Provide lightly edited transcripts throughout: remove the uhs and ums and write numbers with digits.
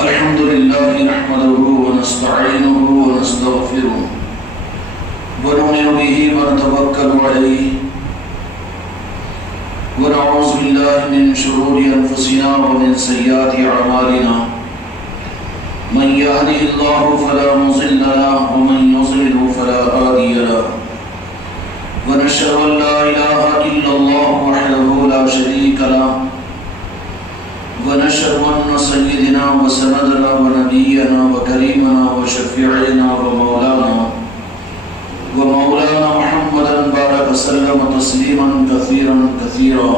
الحمد لله نحمده ونستعينه ونستغفره ونؤمن به ونتوكل عليه ونعوذ بالله من شرور أنفسنا ومن سيئات أعمالنا من يهده الله فلا مضل له ومن يضلل فلا هادي له ونشهد أن لا إله إلا الله وحده لا شريك له ونشهد أن سيدنا وسندنا ونبينا وكريمنا وشفيعنا ومولانا محمدا بارك وسلم تسليما كثيرا كثيرا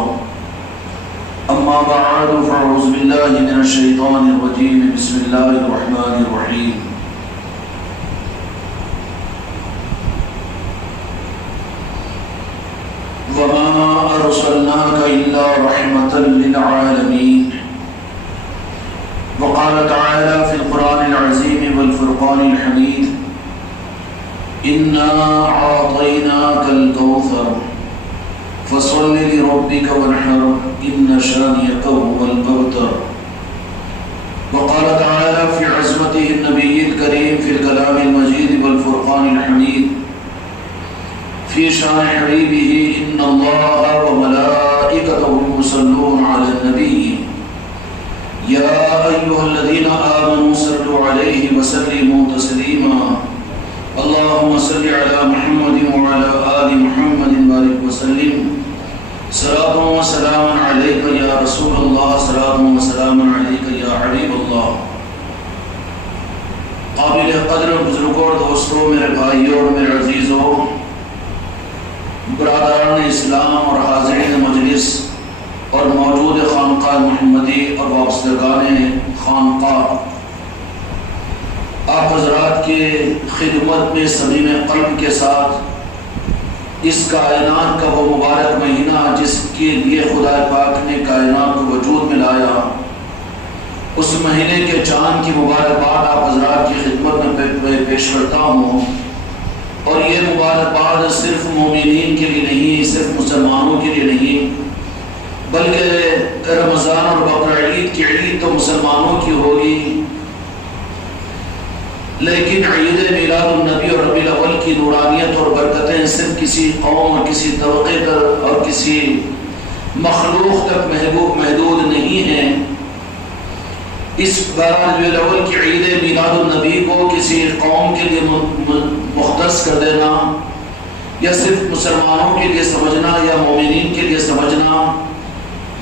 أما بعد فأعوذ بالله من الشيطان الرجيم بسم الله الرحمن الرحيم وما أرسلناك إلا رحمة للعالمين وقال تعالى في القرآن العظيم والفرقان الحميد إنا أعطيناك الكوثر فصل لربك وانحر إن شانئك هو الأبتر وقال تعالى في عظمته النبي الكريم في الكلام المجيد والفرقان الحميد في شان حبيبه إن الله وملائكته يصلون على النبي يا أيها الذين آمنوا صلوا عليه وسلموا تسليما اللهم صل على محمد وعلى آل محمد بارك وسلم صلاة وسلام عليك يا رسول الله صلاة وسلام عليك يا حبيب الله قابل قدر بزرگوں اور دوستوں، میرے بھائیوں اور میرے عزیزوں، برادران اسلام اور حاضرین مجلس اور موجود خانقاہ محمدی اور وابستگان خانقاہ، آپ حضرات کے خدمت میں صمیم قلب کے ساتھ اس کائنات کا وہ مبارک مہینہ جس کے لیے خدا پاک نے کائنات کو وجود میں لایا، اس مہینے کے چاند کی مبارکباد آپ حضرات کی خدمت میں پیش کرتا ہوں۔ اور یہ مبارکباد صرف مومنین کے لیے نہیں، صرف مسلمانوں کے لیے نہیں، بلکہ رمضان اور بقر عید کی عید تو مسلمانوں کی ہوگی، لیکن عید میلاد النبی اور ربیع الاول کی نورانیت اور برکتیں صرف کسی قوم اور کسی طبقے تک اور کسی مخلوق تک محدود نہیں ہیں۔ اس ربیع الاول کی عید میلاد النبی کو کسی قوم کے لیے مختص کر دینا یا صرف مسلمانوں کے لیے سمجھنا یا مومنین کے لیے سمجھنا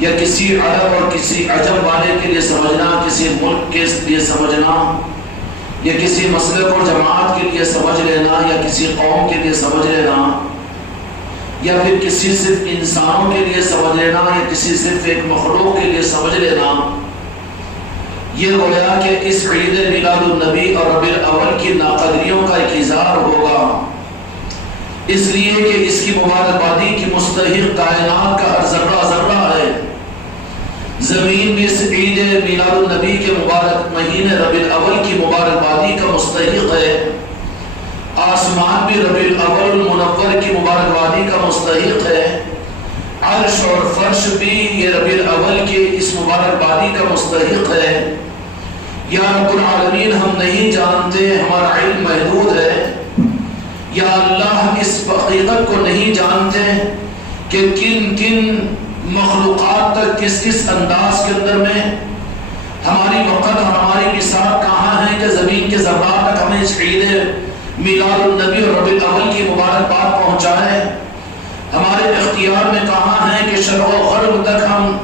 یا کسی عرب اور کسی عجم والے کے لیے سمجھنا، کسی ملک کے لیے سمجھنا یا کسی مسلک اور جماعت کے لیے سمجھ لینا یا کسی قوم کے لیے سمجھ لینا یا پھر کسی صرف انسانوں کے لیے سمجھ لینا یا کسی صرف ایک مخلوق کے لیے سمجھ لینا، یہ گویا کہ اس عید میلاد النبی اور ربیع الاول کی ناقدریوں کا ایک اظہار ہوگا، اس لیے کہ اس کی مبارکبادی کی مستحق کائنات کا ہر ذرہ ذرہ ہے۔ زمین بھی اس عید میلاد النبی کے مبارک مہینے ربیع الاول کی مبارکبادی کا مستحق ہے، آسمان بھی ربیع الاول المنور کی مبارکبادی کا مستحق ہے، عرش اور فرش بھی یہ ربیع الاول کی اس مبارکبادی کا مستحق ہے۔ یا رب العالمین، ہم نہیں جانتے، ہمارا علم محدود ہے، یا اللہ اس حقیقت کو نہیں جانتے کہ کن کن مخلوقات تک کس کس انداز کے اندر میں ہماری وقت اور ہماری بساط کہاں ہے کہ زمین کے ذرات تک ہمیں اس عید میلاد النبی اور ربیع الاول کی مبارکباد پہنچائے۔ ہمارے اختیار میں کہاں ہے کہ شرق و غرب تک ہم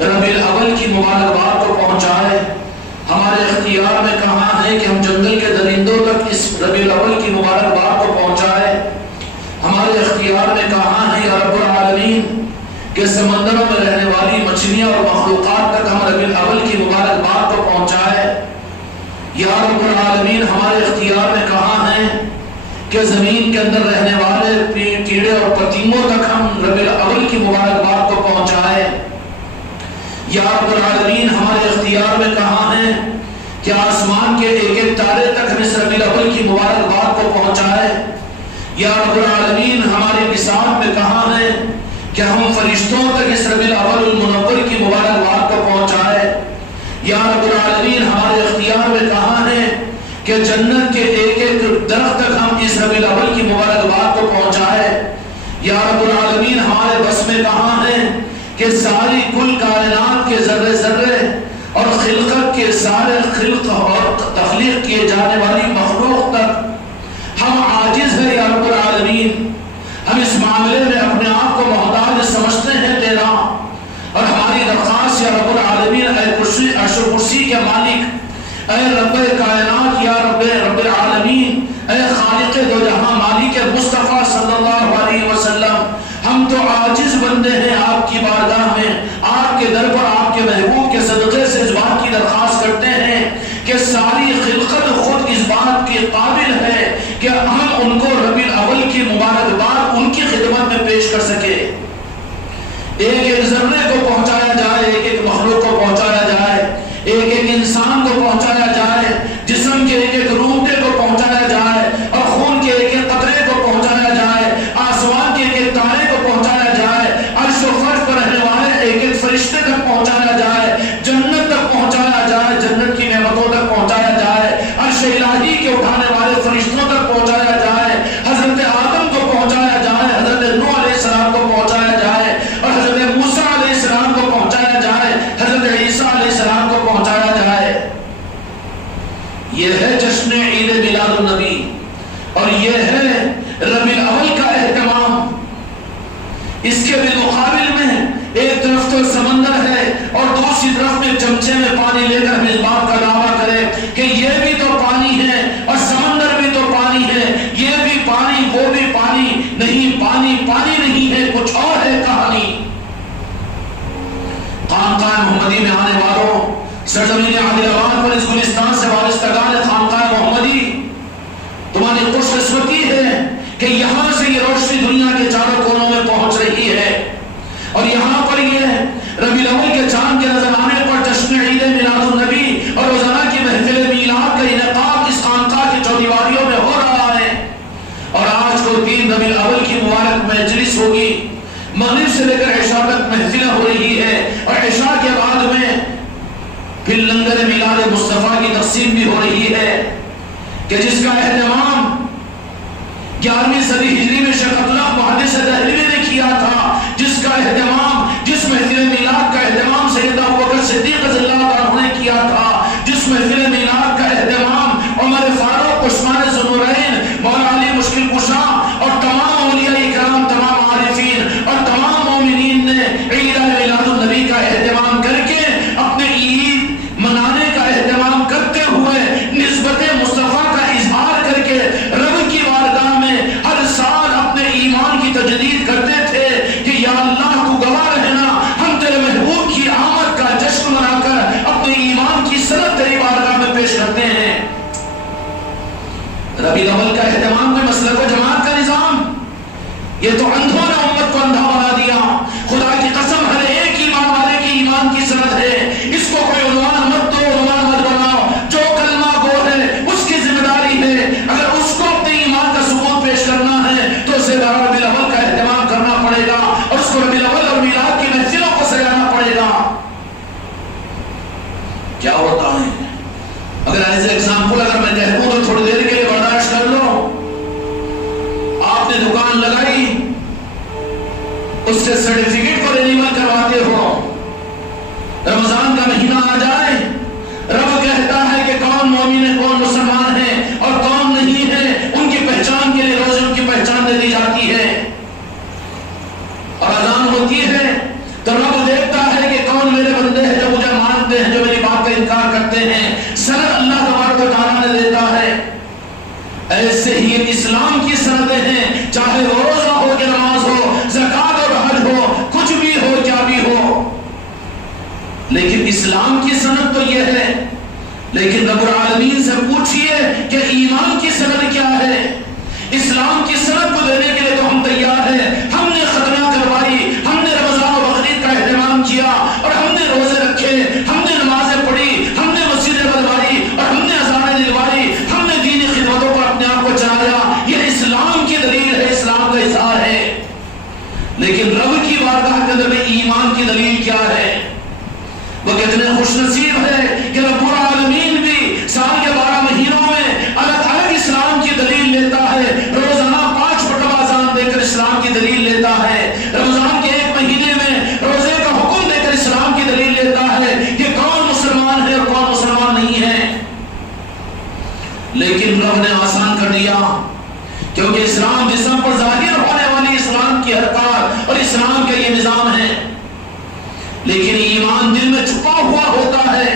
ربیع الاول کی مبارکباد کو پہنچائے۔ ہمارے اختیار میں کہاں ہے کہ ہم جنگل کے درندوں تک اس ربیع الاول کی مبارکباد کو پہنچائے۔ ہمارے اختیار میں کہاں ہے یا رب العالمین کہ سمندروں میں رہنے والی مچھلیاں اور مخلوقات تک ہم ربیع الاول کی مبارکباد کو پہنچائے۔ یا رب العالمین، ہمارے اختیار میں کہاں ہے کہ زمین کے اندر رہنے والے کیڑے اور پتنگوں تک ہم ربیع الاول کی مبارکباد کو پہنچائے۔ یا رب العالمین، ہمارے اختیار میں کہاں ہے کہ آسمان کے ایک ایک تارے تک ہم اس ربیع الاول کی مبارکباد کو پہنچائے۔ یا رب العالمین، ہمارے بساط میں کہاں ہے کہ ہم فرشتوں تک اس ربیع الاول المنور کی مبارکباد کو پہنچائے۔ کہ جنت کے ایک ایک درخت تک ہم اس ربیع الاول کی مبارکباد کو پہنچائے۔ یا رب العالمین ہمارے بس میں کہاں ہے کہ ساری کل کائنات کے ذرے ذرے اور خلقت کے سارے خلق اور تخلیق کیے جانے والی مخلوق تک ہم عاجز ہیں یا رب العالمین۔ ہم اس معاملے میں اپنے آپ کو محتاج سمجھتے ہیں تیرا، اور ہماری درخواست یا رب العالمین، اے کرسی عرش و کرسی کے مالک، اے رب کائنات، یا رب العالمین، اے خالق دو جہاں، مالک مصطفیٰ صلی اللہ علیہ وسلم، ہم تو عاجز بندے ہیں آپ کی بارگاہ میں، آپ کے در پر آپ کے محبوب کے صدقے سے اس بات کی درخواست کرتے ہیں کہ ساری خلقت خود اس بات کے قابل ہے کہ ہم ان کو ربیع الاول کی مبارکباد ان کی خدمت میں پیش کر سکے۔ ایک ایک ذرے کو پہنچایا جائے، ایک ایک مخلوق کو پہنچایا جائے، ایک ایک انسان کو پہنچایا جائے، جسم کے ایک ایک روٹے کو پہنچایا جائے، اور خون کے ایک ایک قطرے کو پہنچایا جائے، آسمان کے ایک ایک تارے کو پہنچایا جائے، عرش و فرش پر رہنے والے ایک ایک فرشتے تک پہنچایا جائے، جنت تک پہنچایا جائے، جنت کی نعمتوں تک پہنچایا جائے، عرش الہی کے اٹھانے والے فرشتوں تک پہنچایا جائے، حضرت آدم کو پہنچایا جائے، حضرت نوح علیہ السلام کو پہنچایا جائے، اور حضرت موسیٰ علیہ السلام کو پہنچایا جائے، حضرت عیسیٰ علیہ السلام کو پہنچایا جائے۔ یہ ہے جشن عید میلاد النبی، اور یہ ہے ربیع الاول کا اہتمام۔ اس کے بالمقابل میں ایک طرف تو سمندر ہے، اور دوسری طرف میں چمچے میں پانی لے کر ہم اس بات کا دعویٰ کریں کہ یہ بھی تو پانی ہے اور سمندر بھی تو پانی ہے، یہ بھی پانی وہ بھی پانی نہیں، پانی پانی نہیں ہے، کچھ اور ہے کہانی۔ خانقاہ محمدی میں آنے والوں، سرزمین عادل پر اس گلستان سے وابستگان خانقاہ محمدی، تمہاری خوش قسمتی ہے کہ یہاں سے یہ روشنی دنیا کے چاروں کونوں میں پہنچ رہی ہے، اور یہاں پر یہ ربیع الاول کے چاند کے نظر آنے پر جشن عید میلاد النبی اور روزانہ کی محفل میلاد کا انعقاد اس خانقاہ کی چودیواریوں میں ہو رہا ہے۔ اور آج کو 3 ربیع الاول کی مبارک مجلس ہوگی، مغرب سے لے کر عشاء تک محفلیں ہو رہی ہے، اور عشاء کے بعد میں پھر لنگر میلاد مصطفیٰ کی تقسیم بھی ہو رہی ہے، کہ جس کا اہتمام 11ویں صدی ہجری میں شیخ عبداللہ محدث دہلوی نے کیا تھا، جس کا اہتمام، جس محفل میلاد کا اہتمام سیدنا ابوبکر صدیق رضی اللہ عنہ نے کیا تھا، جس محفل میلاد کا اہتمام عمر فاروق، عثمان ذوالنورین، مولا علی مشکل کشا اور تمام اولیاء کرام، تمام عارفین اور تمام مومنین نے عید میلاد النبی کا اہتمام کر کے اپنے عید منانے کا اہتمام کرتے ہوئے نسبت مصطفیٰ کا اظہار کر کے رب کی بارگاہ میں ہر سال اپنے ایمان کی تجدید کرتے تھے کہ یا اللہ تو گواہ رہنا، ہم تیرے محبوب کی آمد کا جشن منا کر اپنے ایمان کی سند تیری بارگاہ میں پیش کرتے ہیں۔ ربیع الاول کا اہتمام کوئی مسلک و جماعت کا نظام، یہ تو اندھوں نے امت کو اندھا بنا دیا۔ خدا کی قسم ہر ایک ایمان والے کی ایمان کی سند ہے، اس کو کوئی عنوان مت دو، عنوان مت بناؤ، جو کلمہ گو ہے اس کی ذمہ داری ہے، اگر اس کو اپنے ایمان کا ثبوت پیش کرنا ہے تو اسے ربیع الاول کا اہتمام کرنا پڑے گا، اور اس کو ربیع الاول اور میلاد کی محفلوں کو سجانا پڑے گا۔ کیا ہوتا ہے اگر ایز ایگزامپل اگر میں کہوں تو تھوڑی دیر کے لیے برداشت کر لو، آپ نے دکان لگائی، اس سے سرٹیفکیٹ کو رینیول کرواتے ہو، رمضان کا مہینہ آ جائے، رب کہتا ہے کہ کون مومن ہے، کون مسلمان ہے اور کون نہیں ہے، ان کی پہچان کے لیے روزے ان کی پہچان دے دی جاتی ہے، اور اذان ہوتی ہے تو رب دیکھتا ہے کہ کون میرے بندے ہیں جو مجھے مانتے ہیں، جو میری بات کا انکار کرتے ہیں، سند اللہ تبارک و تعالیٰ نے دیتا ہے۔ ایسے ہی اسلام کی سندیں ہیں، چاہے وہ روزہ ہو کہ نماز ہو، زکات اور حج ہو، کچھ بھی ہو کیا بھی ہو، لیکن اسلام کی سند تو یہ ہے۔ لیکن رب العالمین سے پوچھئے کہ ایمان کی سند کیا ہے؟ اسلام کی سند کو دینے کے لیے تو ہم تیار ہیں، ہم نے ختنہ کروائی، ہم نے رمضان و بقرعید کا اہتمام کیا، اور ہم نے روزے رکھے، ہم نے نمازیں پڑھی، ہم نے مسجدیں بنوائی، اور ہم نے اذانیں دلوائی، ہم نے دینی خدمتوں پر اپنے آپ کو چلایا۔ یہ اسلام کی دلیل ہے، اسلام کا اظہار ہے۔ لیکن رب کی بارگاہ کے اندر میں ایمان کی دلیل کیا ہے؟ وہ کتنے خوش نصیب ہے کہ رب العالمین بھی سال کے 12 مہینوں میں اعلان کر دیا، کیونکہ اسلام جسم پر ظاہر ہونے والی اسلام کی حرکات اور اسلام کا یہ نظام ہے، لیکن ایمان دل میں چھپا ہوا ہوتا ہے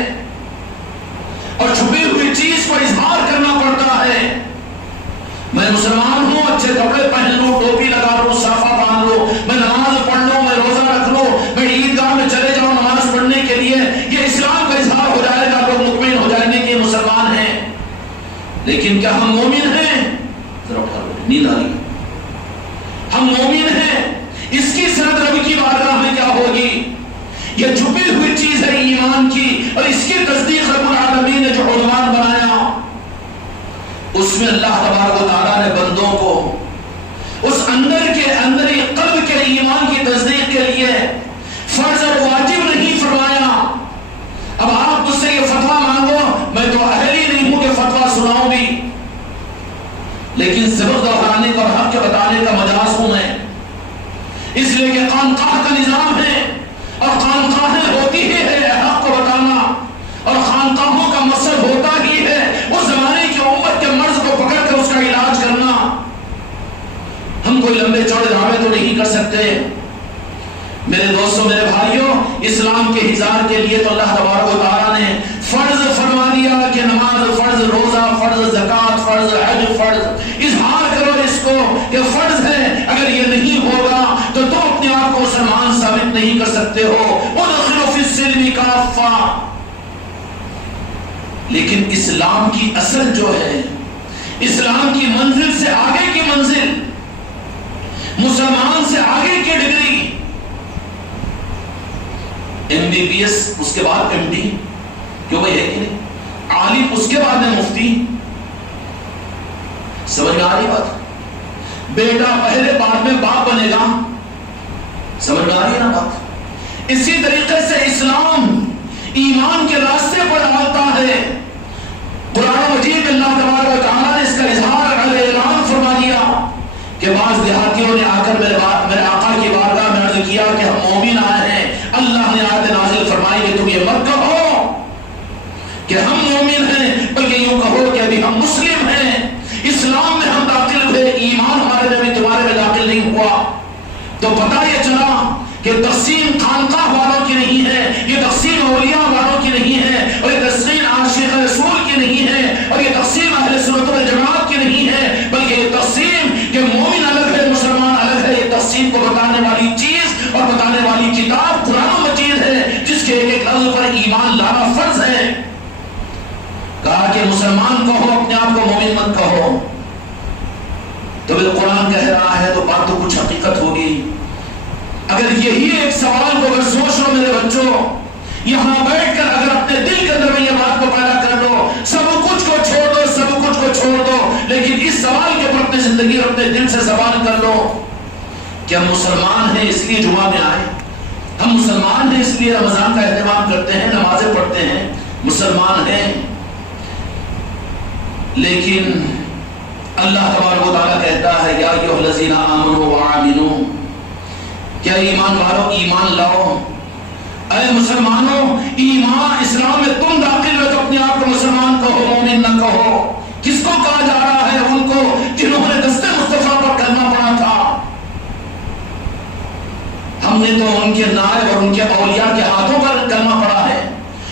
اور چھپی ہوئی چیز کو اظہار کرنا پڑتا ہے۔ میں مسلمان ہوں، اچھے کپڑے پہن لوں، ٹوپی لگا لوں، صافہ باندھ لوں، میں نماز پڑھ لوں، میں روزہ رکھ لوں، میں عیدگاہ میں چلے جاؤں نماز پڑھنے کے لیے، یہ اسلام کا اظہار ہو جائے گا، لوگ مطمئن ہو جائیں گے کہ مسلمان ہیں۔ لیکن کیا ہم مومن ہیں؟ ذرا اٹھا لو، نیند آ رہی ہے۔ ہم مومن ہیں؟ اس کی سند رب کی بارگاہ میں کیا ہوگی؟ یہ چھپی ہوئی چیز ہے ایمان کی، اور اس کی تصدیق رب العالمین نے جو عنوان بنایا، اس میں اللہ تبارک و تعالیٰ نے بندوں کو اس اندر قلب کے ایمان کی تصدیق کے لیے فرض اور واجب نہیں فرمایا۔ اب آپ مجھ سے یہ فتویٰ مانگو، میں تو اہل ہی نہیں ہوں کہ فتویٰ سناؤں بھی، لیکن سبق دہرانے کا اور حق کے بتانے کا مجاز ہوں میں، اس لیے کہ خانقاہ کا نظام ہے، اور خانقاہیں ہوتی ہی ہے حق کو بتانا، اور خانقاہوں کا مقصد ہوتا ہی ہے اس زمانے کی امت کے مرض کو پکڑ کر اس کا علاج کرنا۔ ہم کوئی لمبے چوڑے دعوے تو نہیں کر سکتے۔ میرے دوستوں، میرے بھائیوں، اسلام کے اظہار کے لیے تو اللہ تبارک و تعالیٰ نے فرض فرما دیا کہ نماز فرض، روزہ فرض، زکوٰۃ فرض، حج فرض، اظہار کرو اس کو کہ فرض ہے۔ اگر یہ نہیں ہوگا تو تم اپنے آپ کو مسلمان ثابت نہیں کر سکتے ہو۔ ادخلوا فی السلم کافہ۔ لیکن اسلام کی اصل جو ہے، اسلام کی منزل سے آگے کی منزل، مسلمان سے آگے کی ڈگری، MBBS اس کے بعد MD، کیوں بھائی ہے کہ نہیں؟ عالم اس کے بعد ہے مفتی۔ سمجھ میں آ رہی بات؟ بیٹا پہلے بعد میں باپ بنے گا۔ سمجھ میں آ رہی ہے نا بات؟ اسی طریقے سے اسلام ایمان کے راستے پر آتا ہے۔ قرآن مجید اللہ تبارک و تعالیٰ نے اس کا اظہار اعلان فرما دیا کہ بعض دیہاتیوں نے آ کر میرے آقا کی بارگاہ میں عرض کیا کہ ہم مومن آئے ہیں۔ اللہ نے آیت نازل فرمائی کہ تم یہ مت کہو کہ ہم مومن ہیں، بلکہ یوں کہو کہ ابھی ہم مسلم ہیں، اسلام میں ہم داخل ہوئے، ایمان ہمارے میں بھی تمہارے میں داخل نہیں ہوا۔ تو پتہ یہ چلا کہ تقسیم خانقاہ والوں کی نہیں ہے، یہ تقسیم اولیاء والوں کی نہیں ہے، اور یہ تقسیم عاشق رسول کی نہیں ہے، اور یہ تقسیم اہل سنت والجماعت کی نہیں ہے، بلکہ یہ تقسیم کہ مومن الگ ہے، مسلمان الگ ہے، یہ تقسیم کو بتانے والی چیز اور بتانے والی کتاب قرآن مجید ہے، جس کے ایک ایک لفظ پر ایمان لانا فرض ہے۔ کہا کہ مسلمان کہو، اپنے آپ کو مومن مت کہو۔ تو قرآن کہہ رہا ہے تو بات تو کچھ حقیقت ہوگی۔ اگر یہی ایک سوال کو اگر سوچ لو میرے بچوں، یہاں بیٹھ کر اگر اپنے دل کے اندر میں یہ بات کو پیدا کر لو، سب کچھ کو چھوڑ دو، سب کچھ کو چھوڑ دو، لیکن اس سوال کے اوپر اپنی زندگی اور اپنے دل سے سوال کر لو کہ ہم مسلمان ہیں اس لیے جمعہ میں آئے، ہم مسلمان ہیں اس لیے رمضان کا اہتمام کرتے ہیں، نمازیں پڑھتے ہیں، مسلمان ہیں، لیکن اللہ تبارک و تعالیٰ کہتا ہے یا ایھا الذین آمنوا وآمنوا، کیا ایمان والو ایمان لاؤ، اے مسلمانوں ایمان اسلام میں تم داخل ہو تو اپنے آپ کو مسلمان کہو، مومن نہ کہو۔ کس کو کہا جا رہا ہے؟ ان کو جنہوں نے دست مصطفیٰ پر کرنا پڑا تھا۔ ہم نے تو ان کے نائب اور ان کے اولیاء کے ہاتھوں پر کرنا پڑا ہے۔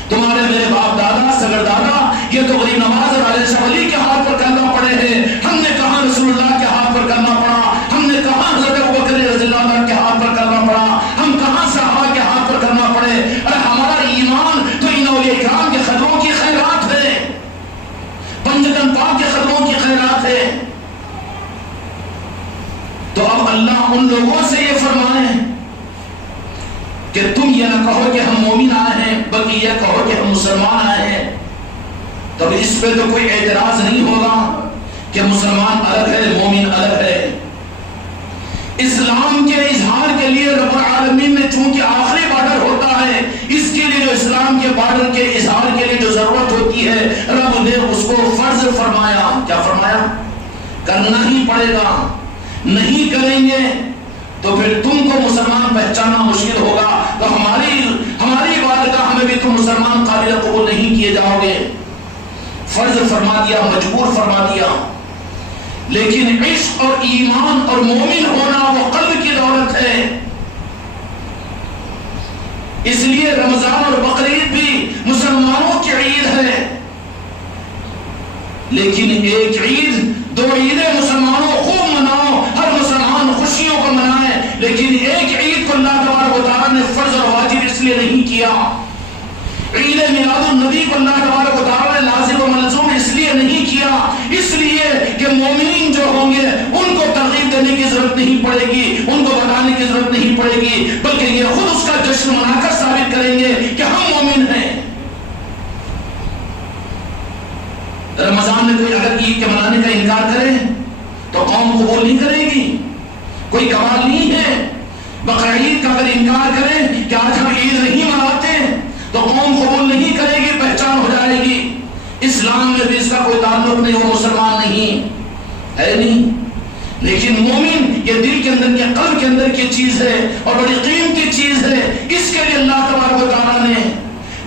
تمہارے میرے باپ دادا سگر دادا یہ تو غریب نواز اور علی شاہ ولی کے ہاتھ پر کرنا پڑے ہیں، ہم نے کہاں رسول اللہ کے ہاتھ پر کرنا پڑا، ہم نے کہاں حضرت ابوبکر رضی اللہ عنہ کے ہاتھ پر کرنا پڑا، ہم کہاں صحابہ کے ہاتھ پر کرنا پڑے۔ ارے ہمارا ایمان تو ان اولیاء کرام کے قدموں کی خیرات ہے، پنجتن پاک کے قدموں کی خیرات ہے۔ تو اب اللہ ان لوگوں سے یہ فرمائے کہ تم یہ نہ کہو کہ ہم مومن آئے ہیں، بلکہ یہ کہو کہ ہم مسلمان آئے ہیں۔ تب اس پہ تو کوئی اعتراض نہیں ہوگا کہ مسلمان الگ ہے، مومن الگ ہے۔ اسلام کے اظہار کے لیے رب العالمین نے چونکہ آخری بارڈر ہوتا ہے، اس کے لیے جو اسلام کے بارڈر کے اظہار کے لیے جو ضرورت ہوتی ہے، رب نے اس کو فرض فرمایا۔ کیا فرمایا؟ کرنا ہی پڑے گا، نہیں کریں گے تو پھر تم کو مسلمان پہچاننا مشکل ہوگا، تو ہماری بارگاہ میں بھی تم مسلمان قابل قبول نہیں کیے جاؤ گے۔ فرض فرما دیا، مجبور فرما دیا۔ لیکن عشق اور ایمان اور مومن ہونا وہ قلب کی دولت ہے. اس لیے رمضان اور بقرعید بھی مسلمانوں کی عید ہے. لیکن ایک عید، دو عیدیں مسلمانوں خوب مناؤ، ہر مسلمان خوشیوں کو منائے، لیکن ایک عید کو اللہ تبارک و تعالیٰ نے فرض اور واجب اس لیے نہیں کیا. عید میلاد النبی کو اللہ تبارک و تعالیٰ نے لازم و ملزوم اس لیے نہیں کیا، اس لیے کہ مومنین جو ہوں گے ان کو ترغیب دینے کی ضرورت نہیں پڑے گی، ان کو بتانے کی ضرورت نہیں پڑے گی، بلکہ یہ خود اس کا جشن منا کر ثابت کریں گے کہ ہم مومن ہیں. رمضان میں کوئی اگر عید کے منانے کا انکار کرے تو قوم قبول نہیں کرے گی، کوئی کمال نہیں ہے. بقرعید کا اگر انکار کرے کہ آج ہم عید نہیں مناتے تو قوم قبول نہیں کرے گی، پہچان ہو جائے گی. اسلام میں بھی اس کا کوئی تعلق نہیں، وہ مسلمان نہیں ہے نہیں. لیکن مومن یہ دل کے اندر، یہ قلب کے اندر کی چیز ہے اور بڑی قیمتی چیز ہے. اس کے لیے اللہ تبارک و تعالیٰ نے،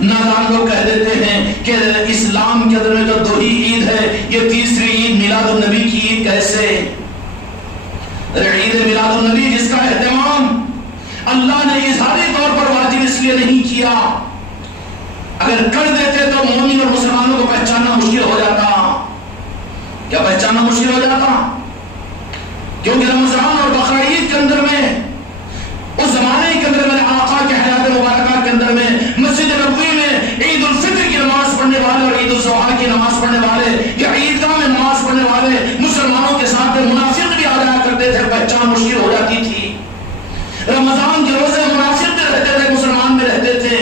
نادان لوگ کہہ دیتے ہیں کہ اسلام کے اندر میں تو دو ہی عید ہے، یہ تیسری عید میلاد النبی کی عید کیسے؟ عید میلاد النبی جس کا اہتمام اللہ نے اظہاری طور پر واجب اس لیے نہیں کیا، اگر کر دیتے تو مومن اور مسلمانوں کو پہچاننا مشکل ہو جاتا. کیا پہچاننا مشکل ہو جاتا؟ کیونکہ رمضان اور بقرعید کے اندر میں، اس زمانے کے اندر میرے آقا کے حیات مبارکہ کے اندر میں مسجد نبوی میں عید الفطر کی نماز پڑھنے والے اور عید الاضحیٰ کی نماز پڑھنے والے یا عیدگاہ میں نماز پڑھنے والے مسلمانوں کے ساتھ منافق بھی آ جایا کرتے تھے، پہچان مشکل ہو جاتی تھی. رمضان کے روزے منافق بھی رہتے تھے، مسلمان بھی رہتے تھے.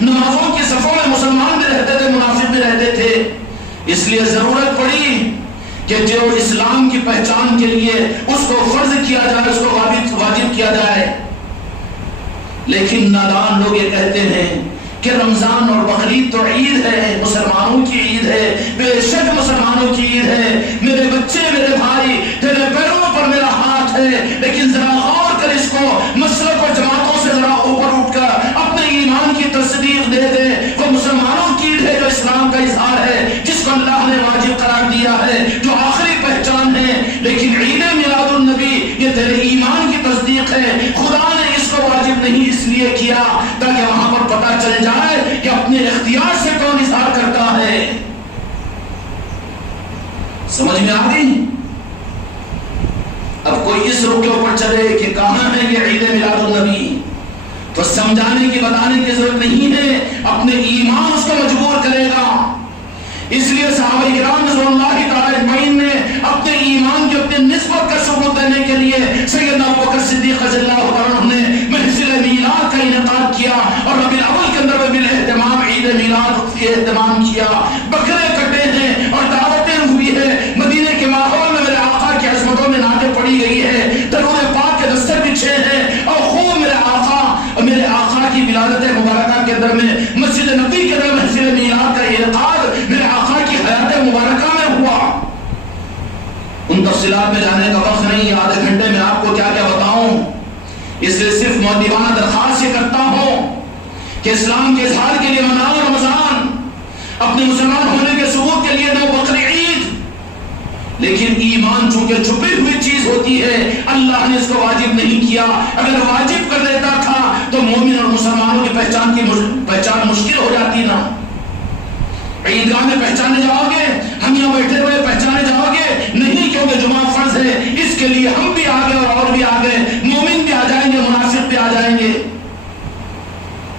نمازوں کی صفوں میں مسلمان بھی رہتے تھے، منافق بھی رہتے تھے. اس لیے ضرورت پڑی کہ جو اسلام کی پہچان کے لیے اس کو فرض کیا جائے، اس کو واجب کیا جائے. لیکن نادان لوگ یہ کہتے ہیں کہ رمضان اور بقرعید تو عید ہے، مسلمانوں کی عید ہے، بے شک مسلمانوں کی عید ہے. میرے بچے، میرے بھائی، تیرے پیروں پر میرا ہاتھ ہے، لیکن ذرا غور کر، اس کو مسلک اور جماعتوں سے ذرا اوپر اٹھ کر اپنے ایمان کی تصدیق دے دے. وہ مسلمانوں کی عید ہے جو اسلام کا اظہار ہے، جس کو اللہ نے واجب قرار دیا ہے، جو آخری پہچان ہے. لیکن عید میلاد النبی یہ تیرے ایمان کی تصدیق ہے. خدا نے اس کو واجب نہیں اس لیے کیا تاکہ وہاں پر پتہ چل جائے کہ اپنے اختیار سے کون اظہار کرتا ہے. سمجھ میں آ گئی؟ اب کوئی اس رخ کے اوپر چلے کہ کہاں ہے یہ عید میلاد النبی، تو سمجھانے کی، بتانے کی ضرورت نہیں ہے، اپنے ایمان اس کو مجبور کرے گا. اس لیے صحابہ کرام رضی اللہ تعالی اجمعین نے اپنے ایمان کی اپنی نسبت کا ثبوت دینے کے لیے سیدنا ابوبکر صدیق رضی اللہ عنہ نے محفل میلاد کا انعقاد کیا اور ربیع الاول کے اندر بھی اہتمام عید میلاد کے اہتمام کیا. بکرے کٹے ہیں اور دعوتیں ہوئی ہے. مدینے کے ماحول میں میرے آقا کی عظمتوں میں نعتیں پڑھی گئی ہے، درود پاک کے دستر بچھے ہیں اور خوب میرے آقا کی ولادت مبارکہ کے اندر میں مسجد نبی کے اندر محفل میلاد کا انعقاد میرے آقا کی حیات مبارکہ میں ہوا. ان تفصیلات میں جانے کا وقت نہیں، آدھے گھنٹے میں آپ کو کیا کیا بتاؤں. اس لیے صرف مؤدبانہ درخواست یہ کرتا ہوں کہ اسلام کے اظہار کے لیے مناؤ رمضان، اپنے مسلمان ہونے کے ثبوت کے لیے دو بقرعید. لیکن ایمان چونکہ چھپی ہوئی چیز ہوتی ہے، اللہ نے اس کو واجب نہیں کیا. اگر واجب کر دیتا تھا تو مومن اور مسلمانوں کی پہچان مشکل ہو جاتی نا. عیدگاہ میں پہچانے جاؤ گے، ہم یہاں بیٹھے ہوئے پہچانے جاؤ گے نہیں، کیونکہ جمعہ فرض ہے. اس کے لیے ہم بھی آگے اور بھی آگے، مومن بھی آ جائیں گے، منافق بھی آ جائیں گے.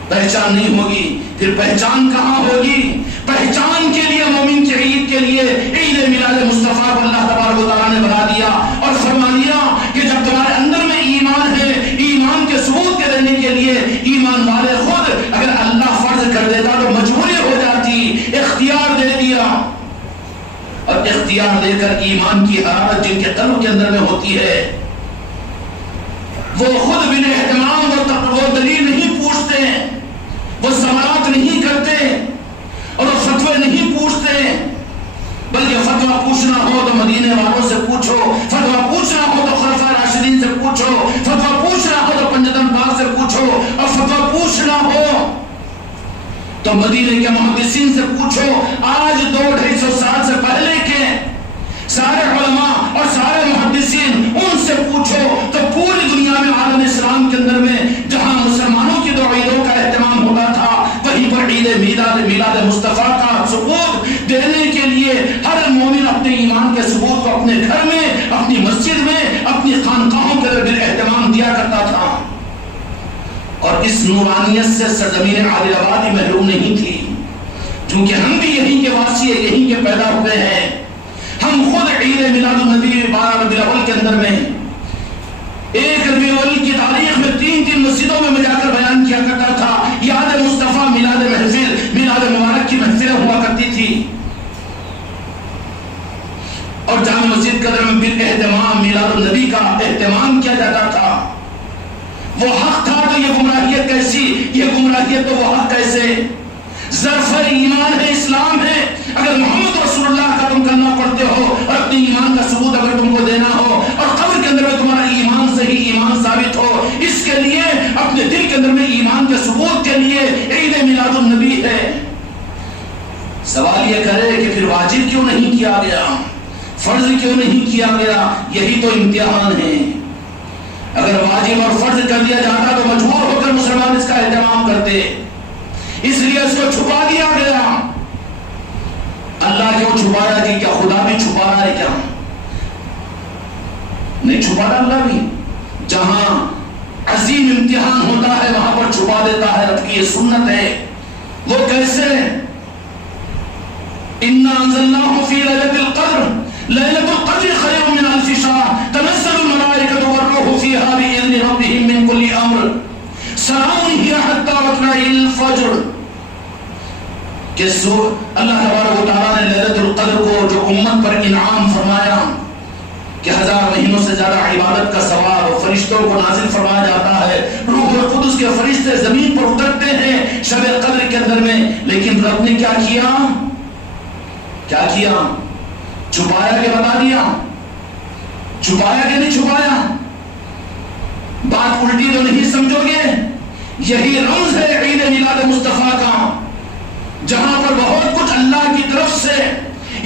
پہچان نہیں ہوگی، پھر پہچان کہاں ہوگی؟ پہچان کے لیے مومن کی عید کے لیے عید میلاد مصطفیٰ کو اللہ تبارک و تعالیٰ نے بنا دیا اور فرما دیا کہ جب تمہارے اندر میں ایمان ہے، ایمان کے ثبوت کے دینے کے لیے ایمان والے خود اگر اللہ فرض کر دیتا تو مجبوری ہو جاتی، اختیار دے دیا. اور اختیار دے کر ایمان کی حرارت جن کے قلب کے اندر میں ہوتی ہے وہ خود بن اہتمام وہ دلیل نہیں پوچھتے، وہ سوالات نہیں کرتے اور وہ فتوے نہیں پوچھتے، بلکہ فتویٰ پوچھنا ہو تو مدینے والوں سے پوچھو، فتویٰ پوچھنا ہو تو خلفائے راشدین سے پوچھو، فتویٰ پوچھنا ہو تو پنجتن پاک سے پوچھو، اور فتویٰ پوچھنا ہو تو مدینے کے محدثین سے پوچھو. آج 200-250 سال سے پہلے کے سارے علماء اور سارے محدثین ان سے پوچھو تو پوری دنیا میں عالم اسلام کے اندر میں جہاں مسلمانوں کی دو عیدوں کا اہتمام ہوتا تھا وہیں پر عید میلاد مصطفیٰ کا ثبوت دینے کے لیے ہر مومن اپنے ایمان کے ثبوت کو اپنے گھر میں، اپنی مسجد میں، اپنی خانقاہوں کے اندر اہتمام دیا کرتا تھا۔ اور اس نورانیت سے سرزمین عادل آباد ہی محروم نہیں تھی، چونکہ ہم بھی یہیں کے واسی ہیں، یہیں کے پیدا ہوئے ہیں۔ ہم خود عید میلاد النبی 12 ربیع الاول کے اندر میں ایک ربیع الاول کی تاریخ میں 3 مسجدوں میں جا کر بیان کیا کرتا تھا۔ یاد مصطفیٰ میلاد محفل، میلاد مبارک کی محفلیں ہوا کرتی تھی، اور جامع مسجد کے اندر میں بالاہتمام میلاد النبی کا اہتمام کیا جاتا تھا۔ وہ حق تھا تو یہ گمراہیت کیسی؟ یہ گمراہیت تو وہ حق کیسے؟ ظرف ایمان ہے، اسلام ہے۔ اگر محمد رسول اللہ کا تم کرنا پڑتے ہو اور اپنے ایمان کا ثبوت اگر تم کو دینا ہو اور قبر کے اندر میں تمہارا ایمان صحیح ایمان ثابت ہو، اس کے لیے اپنے دل کے اندر میں ایمان کے ثبوت کے لیے عید میلاد النبی ہے۔ سوال یہ کرے کہ پھر واجب کیوں نہیں کیا گیا، فرض کیوں نہیں کیا گیا؟ یہی تو امتحان ہے۔ اگر واجب اور فرض کر دیا جاتا تو مجبور ہو کر مسلمان اس کا اہتمام کرتے، اس لیے اس کو چھپا دیا گیا۔ اللہ کیوں چھپایا جی؟ کیا خدا بھی چھپا رہا ہے کیا؟ نہیں چھپا رہا اللہ بھی، جہاں عظیم امتحان ہوتا ہے وہاں پر چھپا دیتا ہے، رب کی یہ سنت ہے۔ وہ کیسے؟ اِنَّا أَنزَلْنَاهُ فِي لَيْلَةِ الْقَدْرِ لَيْلَةُ الْقَدْرِ خَيْرٌ مِّنْ أَلْفِ شَهْرٍ تَنَزَّلُ الْمَلَائِكَةُ وَالرُّوحُ فِيهَا بِإِذْنِ رَبِّهِم مِّن كُلِّ أَمْرٍ سَلَامٌ هِيَ حَتَّىٰ مَطْلَعِ الْفَجْرِ۔ کہ اللہ تبارک و تعالیٰ نے لیلۃ القدر کو جو امت پر انعام فرمایا کہ 1000 مہینوں سے زیادہ عبادت کا ثواب فرشتوں کو نازل فرمایا جاتا ہے، روح القدس کے فرشتے زمین پر اترتے ہیں شب قدر کے اندر میں، لیکن رب نے کیا کیا؟ کیا کیا؟ چھپایا کہ بتا دیا؟ چھپایا کہ نہیں چھپایا؟ بات الٹی تو نہیں سمجھو گے؟ یہی رمز ہے عید میلاد مصطفیٰ کا، جہاں پر بہت کچھ اللہ کی طرف سے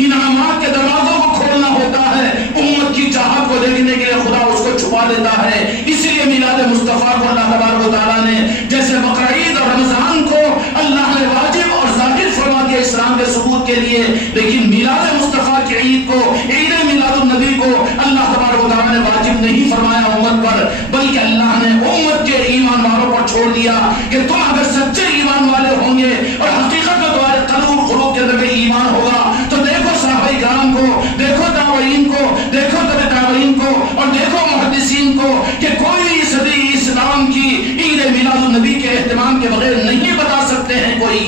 انعامات کے دروازوں کو کھولنا ہوتا ہے، امت کی چاہت کو دیکھنے کے لیے خدا اس کو چھپا دیتا ہے۔ اسی لیے میلاد مصطفیٰ کو اللہ تبارک و تعالیٰ نے جیسے بقرعید اور رمضان کو اللہ نے واجب اور ظاہر فرما دیا اسلام کے ثبوت کے لیے، لیکن میلاد مصطفیٰ کی عید کو، عید میلاد النبی کو اللہ تبارک و تعالیٰ نے واجب نہیں فرمایا امت پر، بلکہ اللہ نے امت کے ایمان والوں پر چھوڑ دیا کہ تم اگر سچے ایمان والے ہوں گے اور حقیقت میں تمہارے قلوب قلوب کے اندر میں ایمان ہوگا تو دیکھو صحابہ کرام کو، دیکھو تابعین کو، دیکھو تبع تابعین کو، اور دیکھو محدثین کو کہ کوئی صدی اسلام کی عید میلاد النبی کے اہتمام کے بغیر نہیں بتا سکتے ہیں کوئی۔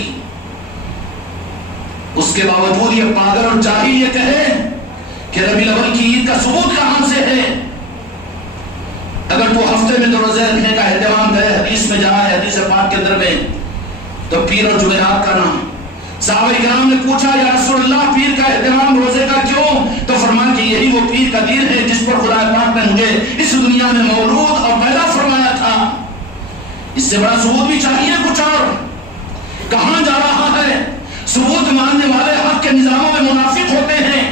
اس کے باوجود یہ پاگل اور جاہل یہ کہے کہ ربیع الاول کی عید کا ثبوت کہاں سے ہے؟ اگر تو ہفتے میں 2 روزے رکھنے کا اہتمام کرے، حدیث میں جہاں ہے حدیث پاک کے اندر میں، تو پیر اور جمعرات کا نام۔ صحابہ کرام نے پوچھا یا رسول اللہ پیر کا اہتمام روزے کا کیوں؟ تو فرمایا کہ یہی وہ پیر کا دین ہے جس پر خدا پاک نے مجھے اس دنیا میں مولود اور پیدا فرمایا تھا۔ اس سے بڑا ثبوت بھی چاہیے کچھ اور؟ کہاں جا رہا ہے؟ ثبوت ماننے والے حق کے نظاموں میں منافق ہوتے ہیں،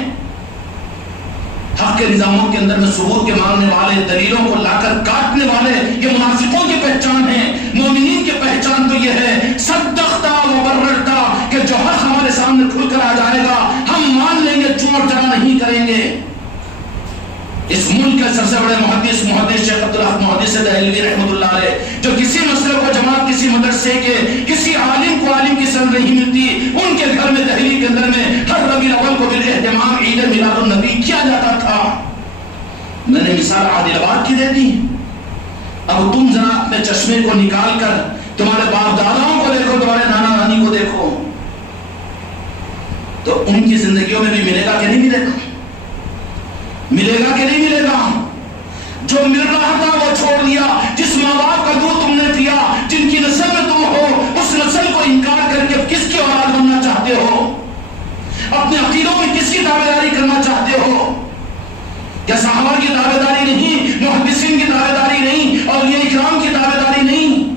حق کے نظاموں کے اندر میں ثبوت کے ماننے والے، دلیلوں کو لا کر کاٹنے والے، یہ منافقوں کی پہچان ہے۔ مومنین کی پہچان تو یہ ہے صدقتا وبررتا، کہ جو حق ہمارے سامنے کھل کر آ جائے گا ہم مان لیں گے، چوٹ چڑا نہیں کریں گے۔ اس ملک کے سب سے بڑے محدث شیخ عبدالحق محدث دہلوی رحمۃ اللہ علیہ، جو کسی مسئلے کو جماعت کسی مدرسے کے کسی عالم کو عالم کی سند نہیں ملتی، ان کے گھر میں دہلی کے اندر میں ہر ربیع الاول کو بالاہتمام عید میلاد النبی کیا جاتا تھا۔ میں نے مثال عادل آباد کی دے دی، اب تم ذرا اپنے چشمے کو نکال کر تمہارے باپ داداؤں کو دیکھو، تمہارے نانا نانی کو دیکھو، تو ان کی زندگیوں میں بھی ملے گا کہ نہیں ملے گا؟ ملے گا کہ نہیں ملے گا؟ جو مل رہا تھا وہ چھوڑ دیا، جس ماں باپ کا دودھ تم نے پیا، جن کی نسل میں تم ہو، اس نسل کو انکار کر کے کس کی اولاد بننا چاہتے ہو؟ اپنے عقیدوں میں کس کی تابعداری کرنا چاہتے ہو؟ کیا صحابہ کی تابعداری نہیں، محدثین کی تابعداری نہیں، اولیاء کرام کی تابعداری نہیں؟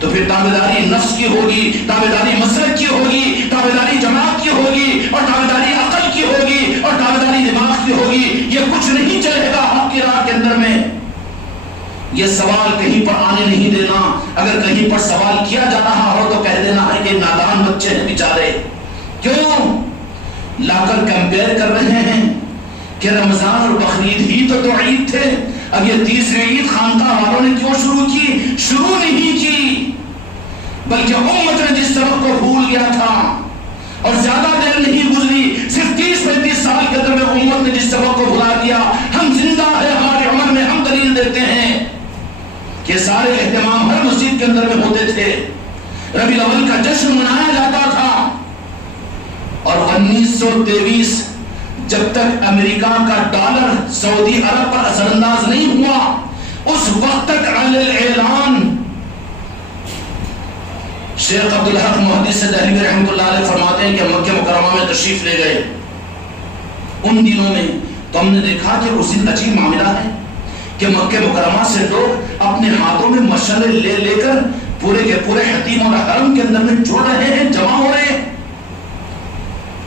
تو پھر پھر تابعداری نفس کی ہوگی، تابعداری مسلک کی ہوگی، تابعداری جماعت کی ہوگی، اور تابعداری عقل کی ہوگی، اور تابعداری دماغ کی ہوگی۔ یہ کچھ نہیں چلے گا حق کی راہ کے اندر میں۔ یہ سوال کہیں پر آنے نہیں دینا۔ اگر کہیں پر سوال کیا جا رہا ہو تو کہہ دینا ہے کہ نادان بچے ہیں بیچارے۔ کیوں لا کر کمپیئر کر رہے ہیں کہ رمضان اور بقرعید ہی تو عید تھے، اب یہ تیسری عید خانقاہ والوں نے کیوں شروع کی؟ شروع نہیں کی، بلکہ امت نے جس سبق کو بھول گیا تھا، اور زیادہ دیر نہیں گزری، صرف 30-35 سال کے اندر میں امت نے جس سبق کو بھلا دیا۔ ہم زندہ ہے، ہماری عمر میں ہم دلیل دیتے ہیں کہ سارے اہتمام ہر مسجد کے اندر میں ہوتے تھے، ربیع الاول کا جشن منایا جاتا تھا، اور 1923 جب تک امریکہ کا ڈالر سعودی عرب پر اثر انداز نہیں ہوا، اس وقت تک علی الاعلان شیخ عبدالحق محدث دہلوی رحمۃ اللہ علیہ فرماتے ہیں کہ مکہ مکرمہ میں تشریف لے گئے ان دنوں میں، تو ہم نے دیکھا کہ اس دن عجیب معاملہ ہے کہ مکہ مکرمہ سے لوگ اپنے ہاتھوں میں مشعلیں لے لے کر پورے کے پورے حتیم اور حرم کے اندر میں جڑ رہے ہیں، جمع ہو رہے ہیں۔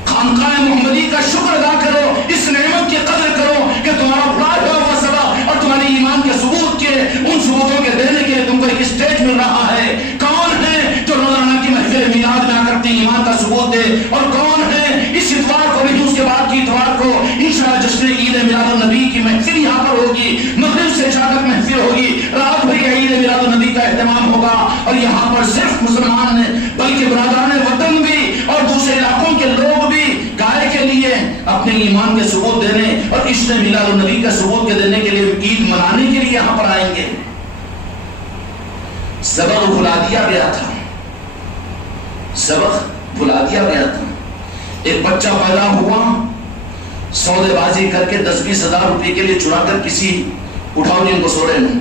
خانقاہ محمدی کا شکر ادا کرو، اس نعمت کی قدر کرو کہ تمہارا بڑا ہوا سبب اور تمہاری ایمان کے ثبوت کے ان ثبوتوں کے دینے کے لیے تم کو ایک اسٹیج مل رہا ہے۔ کون ہے جو روزانہ کی محفل میلاد میں آ کر اپنے ایمان کا ثبوت دے، اور کون ہے اس اتوار کو نہیں اس کے بعد کی اتوار کو انشاءاللہ جشن عید میلاد النبی کی محفل یہاں پر ہوگی، مغرب سے عشاء تک محفل ہوگی، رات بھر عید میلاد النبی کا اہتمام ہوگا، اور یہاں پر صرف مسلمان نے بلکہ برادران وطن بھی اور دوسرے علاقوں کے لوگ بھی گائے کے لیے اپنے ایمان کے ثبوت دینے اور عشق میلاد النبی کا ثبوت کے دینے کے لیے، عید منانے کے لیے یہاں پر آئیں گے۔ سبق بھلا دیا گیا تھا، سبق بھلا دیا گیا تھا۔ ایک بچہ پیدا ہوا، سودے بازی کر کے 10-20 ہزار روپے کے لیے چرا کر کسی اٹھاؤ جن کو سوڑے میں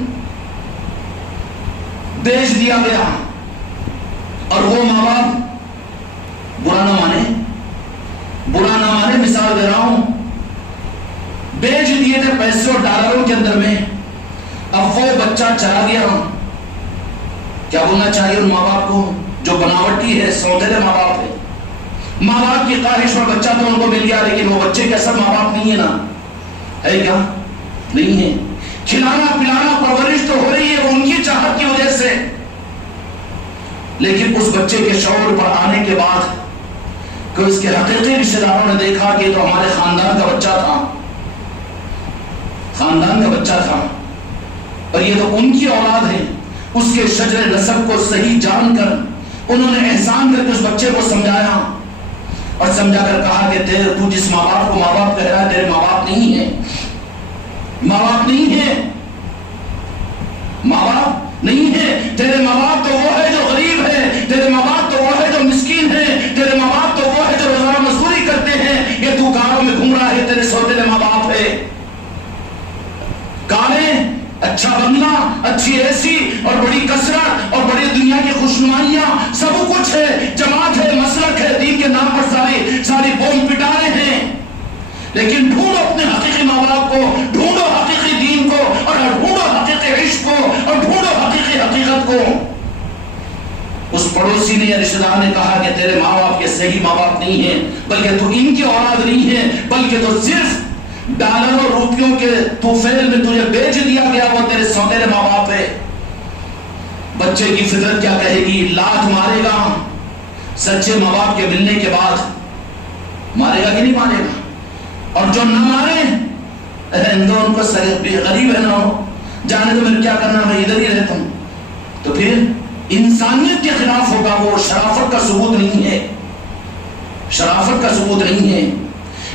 بیچ دیا گیا، اور وہ ماں باپ برا نہ مانے، مثال دے رہا ہوں، بیچ دیے تھے پیسے اور ڈالروں کے اندر میں، اب وہ بچہ چلا گیا۔ کیا بولنا چاہیے ان ماں باپ کو جو بناوٹی ہے، سوتیلے ماں باپ ہے؟ ماں باپ کی خواہش اور بچہ تو ان کو مل گیا، لیکن وہ بچے کے سب ماں باپ نہیں ہے نا، ہے کیا؟ نہیں ہے۔ کھلانا پلانا پرورش تو ہو رہی ہے وہ ان کی چاہت کی وجہ سے، لیکن اس بچے کے شعور پر آنے کے بعد کہ اس کے حقیقی رشتہ داروں نے دیکھا کہ تو ہمارے خاندان کا بچہ تھا، خاندان کا بچہ تھا، اور یہ تو ان کی اولاد ہے، اس کے شجر نسب کو صحیح جان کر انہوں نے احسان کر کے اس بچے کو سمجھایا، اور سمجھا کر کہا کہ تو جس ماں باپ کو ماں باپ کہہ رہا ہے تیرے ماں باپ نہیں ہے، ماں باپ نہیں ہے، ماں باپ نہیں ہے، تیرے ماں باپ تو وہ ہے جو غریب ہے، تیرے ماں باپ تو وہ ہے جو مسکین ہے، تیرے ماں باپ تو وہ ہے جو روزانہ مزدوری کرتے ہیں، یہ تو کاروں میں گھوم رہا ہے، تیرے سوتیلے ماں باپ ہے۔ کاریں، اچھا بنگلہ، اچھی اے سی اور بڑی کثرت اور بڑی دنیا کی خوشنمائیاں سب کچھ ہے، جماعت ہے، مسلک ہے، دین کے نام پر ساری بوم پٹارے ہیں، لیکن ڈھونڈو اپنے حقیقی ماں باپ کو، ڈھونڈو حقیقی دین کو، اور ڈھونڈو حقیقی عشق کو، اور ڈھونڈو حقیقی حقیقت کو۔ اس پڑوسی نے یا رشتہ دار نے کہا کہ تیرے ماں باپ کے صحیح ماں باپ نہیں ہیں، بلکہ تو ان کی اولاد نہیں ہے، بلکہ تو صرف ڈالر اور روپیوں کے توفیل میں تجھے بیچ دیا گیا، وہ تیرے سوتیلے ماں باپ ہے۔ بچے کی فطرت کیا کہے گی؟ لات مارے گا، سچے ماں باپ کے ملنے کے بعد مارے گا کہ نہیں مارے گا؟ اور جو نہ مارے ان کو غریب ہے نا، جانے تو میں کیا کرنا، میں ادھر ہی رہتا ہوں، تو پھر انسانیت کے خلاف ہوگا، وہ شرافت کا ثبوت نہیں ہے، شرافت کا ثبوت نہیں ہے۔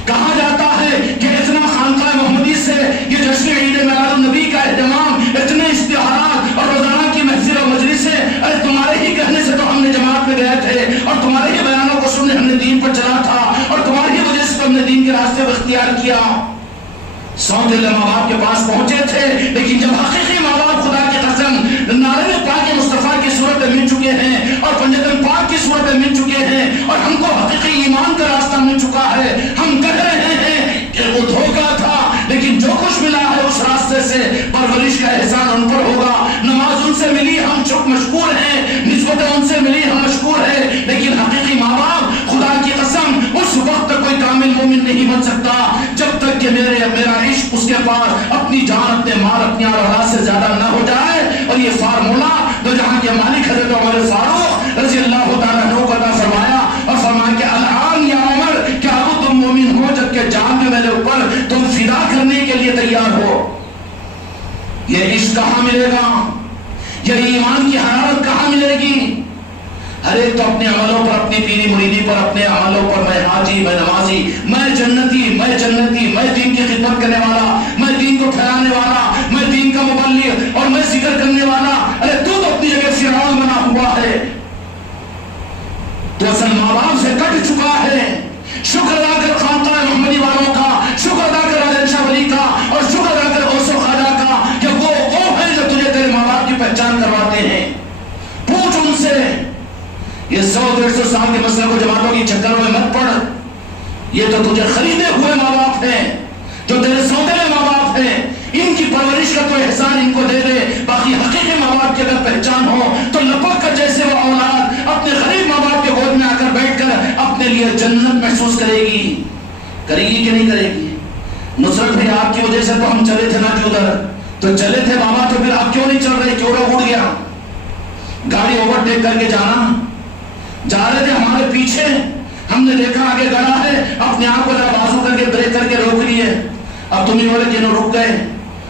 کہا جاتا ہے کہ اتنا خانقاہ محمدی سے یہ جشن عید میلاد النبی کا اہتمام، اتنے اشتہارات اور روزانہ کی محفل و مجلسیں، ارے تمہارے ہی کہنے سے تو ہم نے جماعت میں گئے تھے، اور تمہارے ہی بیانوں کو سننے ہم نے دین پر چلا تھا، اور تمہاری ہی وجہ سے ہم نے دین کے راستے کو اختیار کیا۔ سوتیلے ماں باپ کے پاس پہنچے تھے، لیکن جب حقیقی ماں باپ خدا کی قسم نعرے پاک مصطفیٰ کی صورت میں مل چکے ہیں، اور پنجتن پاک کی صورت میں مل چکے ہیں، اور ہم کو حقیقی ایمان کا راستہ مل چکا ہے، ہم کہہ رہے ہیں کہ وہ دھوکہ تھا، لیکن جو کچھ ملا ہے اس راستے سے پرورش کا احسان ان پر ہوگا، نماز ان سے ملی، ہم چک مشکور ہیں، نسبت اپنی اولاد سے زیادہ نہ ہو جائے. اور یہ فارمولا دو جہاں کے مالک حضرت عمر فاروق رضی اللہ تعالیٰ عنہ کو عطا فرمایا اور فرمایا کہ الان یا عمر کیا اب تم مومن ہو جبکہ جان میں میرے اوپر تم فدا کرنے کے لیے تیار ہو. یہ عشق کہاں ملے گا؟ یہ ایمان کی حرارت کہاں ملے گی؟ ہر ایک تو اپنے عملوں پر، اپنی پیری مریدی پر، اپنے عملوں پر میں حاجی، میں نمازی، میں جنتی، میں جنتی، میں دین کی خدمت کرنے والا، میں دین کو پھیلانے والا، میں دین کا مبلغ اور میں ذکر کرنے والا. ارے تو اپنی جگہ فرعون بنا ہوا ہے. تو اصل ماں باپ سے کٹ چکا ہے. شکر ادا کر خانقاہ محمدی والوں کا، شکر ادا کر راجن شاہ ولی کا، اور شکر ادا کر غوث و خواجہ کا کہ وہ ہیں جو تجھے تیرے ماں باپ کی پہچان کرواتے ہیں. پوچھ ان سے. یہ 100-150 سال کے مسئلہ کو جماعتوں کی چکروں میں مت پڑ. یہ تو تجھے خریدے ہوئے ماں باپ ہیں، جو تیرے سوتےلے ماں باپ ہیں. ان کی پرورش کا تو احسان ان کو دے دے. باقی حقیقی ماں باپ کی اگر پہچان ہو تو لپک کر جیسے وہ اولاد اپنے غریب ماں باپ کے گود میں آ کر بیٹھ کر اپنے لیے جنت محسوس کرے گی. کرے گی کہ نہیں کرے گی؟ نصرت بھائی آپ کی وجہ سے تو ہم چلے تھے نا کہ ادھر تو چلے تھے بابا، تو پھر آپ کیوں نہیں چل رہے؟ کیوں اڑ گیا؟ گاڑی اوور ٹیک کر کے جانا. جا رہے تھے ہمارے پیچھے، ہم نے دیکھا آگے گڑا ہے، اپنے آپ کو بازو کر کے بریک کر کے روک لیے. اب تم ہی بولے کہ رک گئے،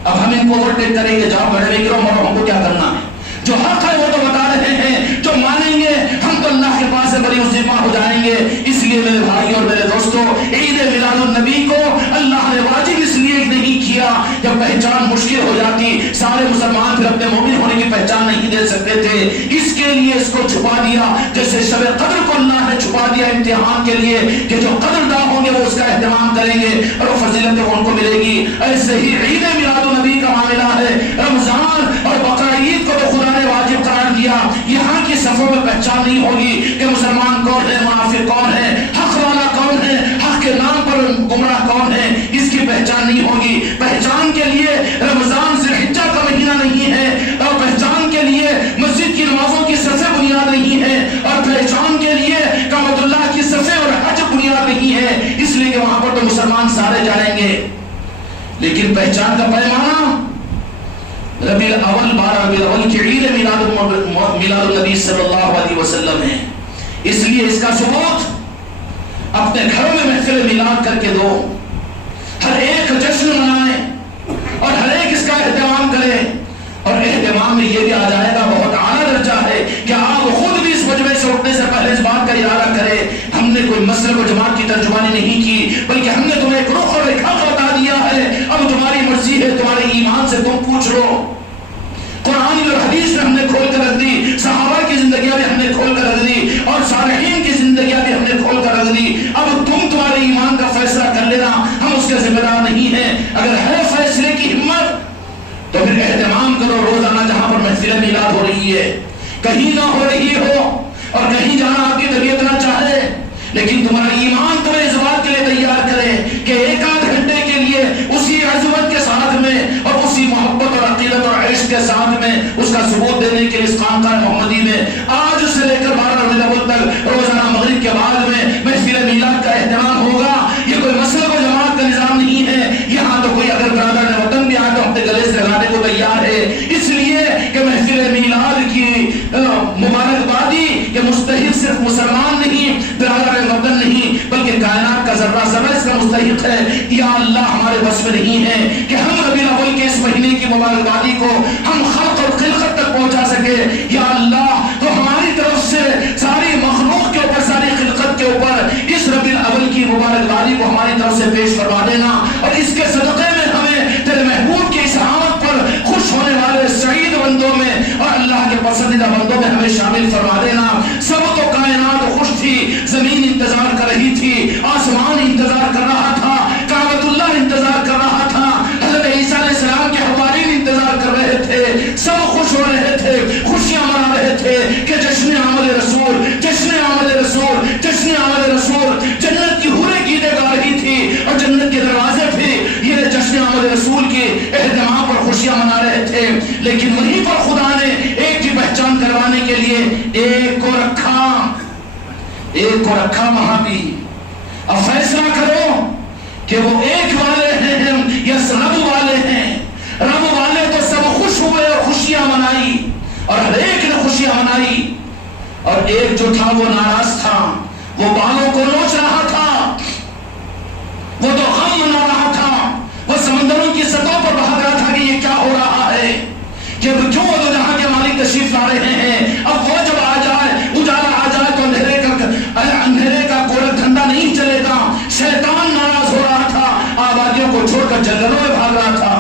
اب ہم ان کو اوور ٹیک کریں گے. جاؤ گڑے میں گرو مرو، ہم کو کیا کرنا ہے؟ جو حق ہے وہ تو بتا رہے ہیں، جو مانیں گے ہم تو اللہ کے پاس سے بڑی عظیمہ ہو جائیں گے. اس لیے میرے بھائی اور میرے دوستوں، عید میلاد النبی کو اللہ نے واجب اس لیے نہیں کیا جب پہچان مشکل ہو جاتی. سارے مسلمان پھر اپنے مومن ہونے کی پہچان نہیں دے سکتے تھے، اس کے لیے اس کو چھپا دیا. جیسے شب قدر کو اللہ نے چھپا دیا امتحان کے لیے کہ جو قدردان ہوں گے وہ اس کا اہتمام کریں گے اور وہ فضیلت ان کو ملے گی. ایسے ہی عید میلاد النبی کا معاملہ ہے. رمضان اور بقرہ عید کو تو خدا نے واجب قرار دیا. یہاں کی صفوں میں پہچان نہیں ہوگی کہ مسلمان کون ہے، منافق کون ہے، حق والا کون ہے، حق کے نام پر گمراہ کون ہے، اس کی پہچان نہیں ہوگی. پہچان کے لیے رمضان ذوالحجہ کا مہینہ نہیں ہے، اور پہچان کے لیے مسجد کی نمازوں کی صفیں بنیاد نہیں ہے، اور پہچان کے لیے کعبۃ اللہ کی صفیں اور حج بنیاد نہیں ہے. اس لیے کہ وہاں پر تو مسلمان سارے جائیں گے. لیکن پہچان کا پیمانہ ربیع الاول، 12 ربیع الاول کی عید میلاد النبی صلی اللہ علیہ وسلم ہے. اس لیے اس کا ثبوت اپنے گھروں میں محفل میلاد کر کے دو. ہر ایک جشن منائے اور ہر ایک اس کا اہتمام کرے. اور اہتمام میں یہ بھی آ جائے گا بہت اعلیٰ درجہ ہے کہ آپ خود بھی اس مجمع سے اٹھنے سے پہلے اس بات کا ارادہ کرے ہم نے کوئی مسئلہ و جماعت کی ترجمانی نہیں کی، بلکہ ہم نے تمہیں ایک رخ اور ایک حق بتا دیا ہے. اب تمہاری مرضی ہے، تمہارے ایمان سے تم پوچھ لو. قرآن اور حدیث میں ہم نے کھول کر رکھ دی، صحابہ کی زندگیاں بھی ہم نے کھول کر رکھ دی، اور صالحین کی زندگیاں بھی ہم نے کھول کر رکھ دی. اب تم تمہارے ایمان کا فیصلہ کر لینا، ہم اس کے ذمہ دار نہیں ہیں. اگر ہے فیصلے کی ہمت تو پھر اہتمام کرو. روزانہ جہاں پر محفل میلاد ہو رہی ہے، کہیں نہ ہو رہی ہو اور کہیں جانا آپ کی طبیعت نہ چاہے، لیکن تمہارا ایمان تمہیں اس بات کے لیے تیار کرے کہ ایک آدھ گھنٹے کے لیے اسی عظمت کے ساتھ میں اور اسی محبت اور عقیدت اور عشق کے ساتھ میں اس کا ثبوت دینے کے لیے اس خانقاہ محمدی میں آج سے لے کر 12 ربیع الاول تک روزانہ مغرب کے بعد میں محفل میلاد کا اہتمام ہوگا. یہ کوئی مسلک و جماعت کا نظام نہیں ہے. یہاں تو کوئی اگر برادر وطن بھی آئے تو اپنے گلے سے لگانے کو تیار ہے، اس لیے کہ محفل میلاد کی مبارکبادی کہ مستحق صرف مسلمان نہیں، برادر وطن نہیں، بلکہ کائنات کا ذرہ ذرہ اس کا مستحق ہے. یا اللہ ہمارے بس میں نہیں ہے کہ ہم ربیع الاول کے اس مہینے کی مبارکبادی کو ہم خلق اور خلقت تک پہنچا سکے. یا اللہ تو ہماری طرف سے ساری مخلوق کے اوپر، ساری خلقت کے اوپر اس ربیع الاول کی مبارکبادی کو ہماری طرف سے پیش کروا دینا، اور اس کے صدقے میں ہمیں تیرے محبوب کی اس آمد پر خوش ہونے والے سعید بندوں میں اور اللہ کے پسندیدہ بندوں میں ہمیں شامل فرما دینا. سب تو کائنات خوش تھی، زمین انتظار کر رہی تھی، آسمان انتظار کر رہا تھا، کعبۃ اللہ انتظار کر رہا تھا، حضرت عیسیٰ علیہ السلام کے حوارین انتظار کر رہے تھے. سب خوش ہو رہے تھے، خوشیاں منا رہے تھے کہ جشن آمد رسول، جشن آمد رسول، جشن آمد رسول. جنت کی حوریں گیتیں گا رہی تھی اور جنت کے دروازے بھی یہ جشن آمد رسول کے اہتمام پر خوشیاں منا رہے تھے. لیکن وہیں پر خدا نے ایک کی پہچان کروانے کے لیے ایک کو رکھا وہاں بھی. اب فیصلہ کرو کہ وہ ایک والے ہیں یا رب والے ہیں. رب والے تو اور ہر ایک نے خوشیاں منائی، اور ایک جو تھا وہ ناراض تھا، وہ بالوں کو نوچ رہا تھا، وہ تو غم منا رہا تھا، وہ سمندروں کی سطحوں پر بہا رہا تھا کہ یہ کیا ہو رہا ہے، کہ کیوں وہ جہاں کے مالک تشریف لا رہے ہیں، اب وہ جب آ جائے، اجالا آ جائے تو اندھیرے کا کوئی دھندا نہیں چلے گا۔ شیطان ناراض ہو رہا تھا، آبادیوں کو چھوڑ کر جنگلوں میں بھاگ رہا تھا۔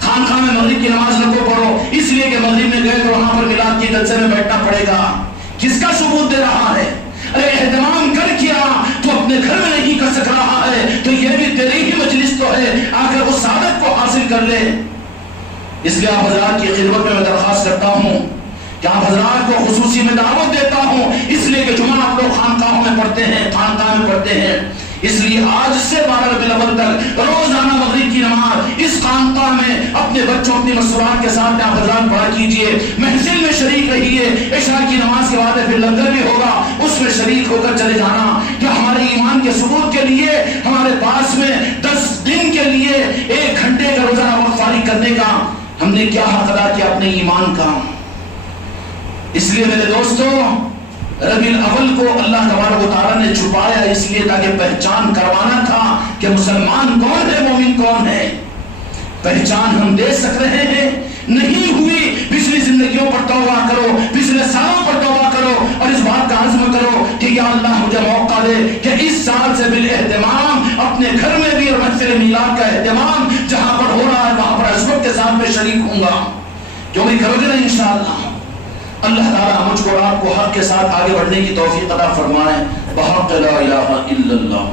خانقاہ میں مغرب کی نماز نہ کو پڑھو اس لیے کہ مغرب میں گئے تو وہاں پر میلاد کی جلسے میں بیٹھنا پڑے گا۔ کس کا ثبوت دے رہا ہے؟ ارے اہتمام کر کیا تو اپنے گھر میں نہیں کر سک رہا ہے تو یہ بھی تیری ہی مجلس تو ہے، آ کر اس سعادت کو حاصل کر لے۔ اس لیے آپ حضرات کی خدمت میں درخواست کرتا ہوں کہ آپ حضرات کو خصوصی میں دعوت دیتا ہوں، اس لیے کہ جمعہ آپ لوگ خانقاہوں میں پڑھتے ہیں، خانقاہ میں پڑھتے ہیں، اس لیے آج سے 12 ربیع الاول تک روزانہ مغرب کی نماز اس خانقاہ میں اپنے بچوں اپنی مسورات کے ساتھ آپ حضرات پڑھا کیجئے، محفل میں شریک رہیے، عشاء کی نماز کے بعد پھر لنگر بھی ہوگا، اس میں شریک ہو کر چلے جانا، کہ ہمارے ایمان کے ثبوت کے لیے ہمارے پاس میں 10 دن کے لیے 1 گھنٹے کا روزانہ وقت فارغ کرنے کا ہم نے کیا حق ادا کیا اپنے ایمان کا۔ اس لیے میرے دوستوں ربیع الاول کو اللہ تبارک و تعالیٰ نے چھپایا اس لیے تاکہ پہچان کروانا تھا کہ مسلمان کون ہے، مومن کون ہے۔ پہچان ہم دے سک رہے ہیں، نہیں ہوئی پچھلی زندگیوں پر توبہ کرو، پچھلے سالوں پر توبہ کرو اور اس بات کا عزم کرو کہ یا اللہ مجھے موقع دے کہ اس سال سے بالاہتمام اپنے گھر میں بھی اور محفل میلاد کا اہتمام جہاں پر ہو رہا ہے وہاں پر عزمت کے ساتھ میں شریک ہوں گا۔ جو بھی کرو گے نا انشاءاللہ اللہ تعالیٰ مجھ کو اور آپ کو حق کے ساتھ آگے بڑھنے کی توفیق عطا فرمائے۔ بحق لا الہ الا اللہ۔